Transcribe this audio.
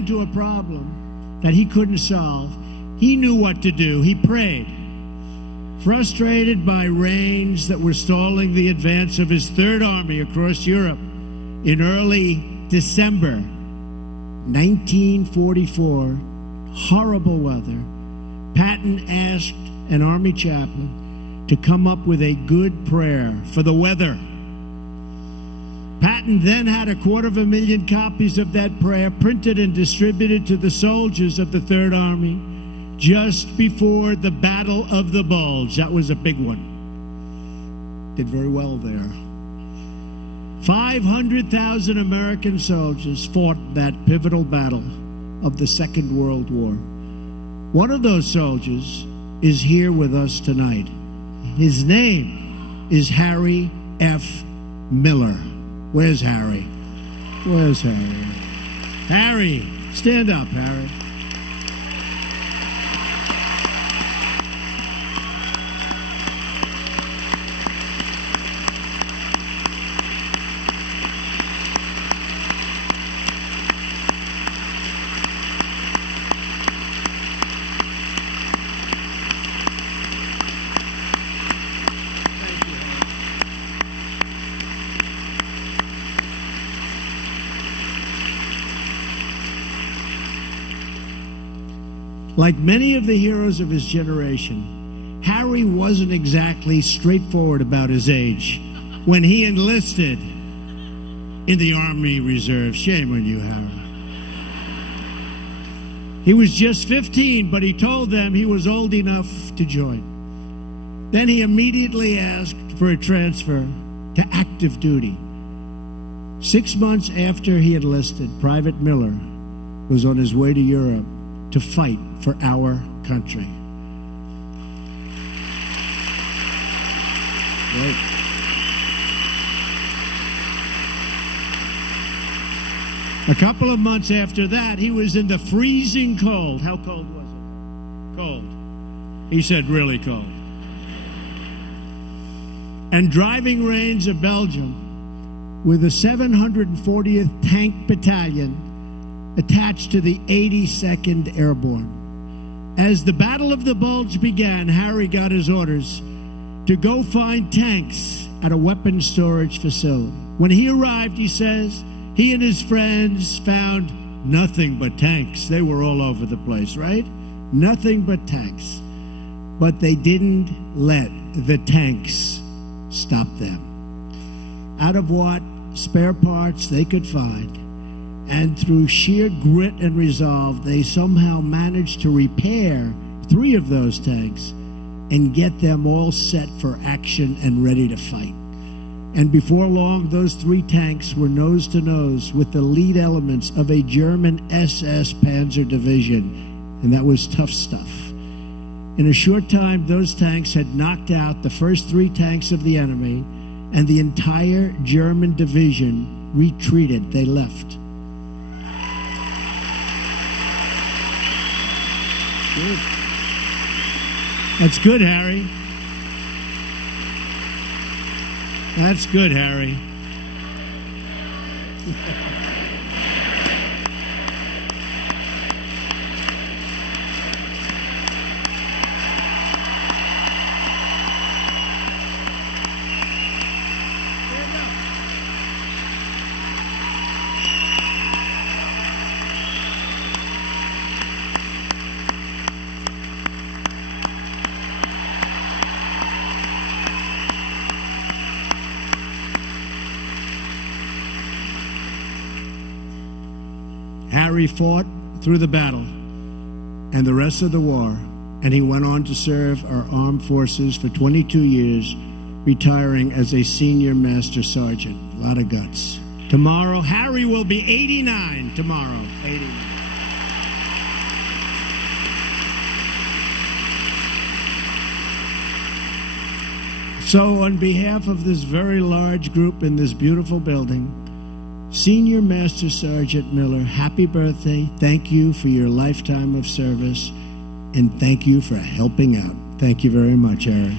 into a problem that he couldn't solve, he knew what to do. He prayed. Frustrated by rains that were stalling the advance of his Third Army across Europe, in early December 1944, horrible weather, Patton asked an Army chaplain to come up with a good prayer for the weather. Patton then had 250,000 copies of that prayer printed and distributed to the soldiers of the Third Army just before the Battle of the Bulge. That was a big one. Did very well there. 500,000 American soldiers fought that pivotal battle of the Second World War. One of those soldiers is here with us tonight. His name is Harry F. Miller. Where's Harry? Where's Harry? Harry, stand up, Harry. Like many of the heroes of his generation, Harry wasn't exactly straightforward about his age when he enlisted in the Army Reserve. Shame on you, Harry. He was just 15, but he told them he was old enough to join. Then he immediately asked for a transfer to active duty. 6 months after he enlisted, Private Miller was on his way to Europe to fight for our country. Right. A couple of months after that, he was in the freezing cold. How cold was it? Cold. He said really cold. And driving range of Belgium with the 740th Tank Battalion attached to the 82nd Airborne. As the Battle of the Bulge began, Harry got his orders to go find tanks at a weapons storage facility. When he arrived, he says, he and his friends found nothing but tanks. They were all over the place, right? Nothing but tanks. But they didn't let the tanks stop them. Out of what spare parts they could find, and through sheer grit and resolve, they somehow managed to repair 3 of those tanks and get them all set for action and ready to fight. And before long, those 3 tanks were nose to nose with the lead elements of a German SS Panzer division, and that was tough stuff. In a short time, those tanks had knocked out the first 3 tanks of the enemy, and the entire German division retreated. They left. Good. That's good, Harry. That's good, Harry. Harry fought through the battle and the rest of the war, and he went on to serve our armed forces for 22 years, retiring as a senior master sergeant. A lot of guts. Tomorrow, Harry will be 89 tomorrow. 89. So on behalf of this very large group in this beautiful building, Senior Master Sergeant Miller, happy birthday. Thank you for your lifetime of service, and thank you for helping out. Thank you very much, Aaron.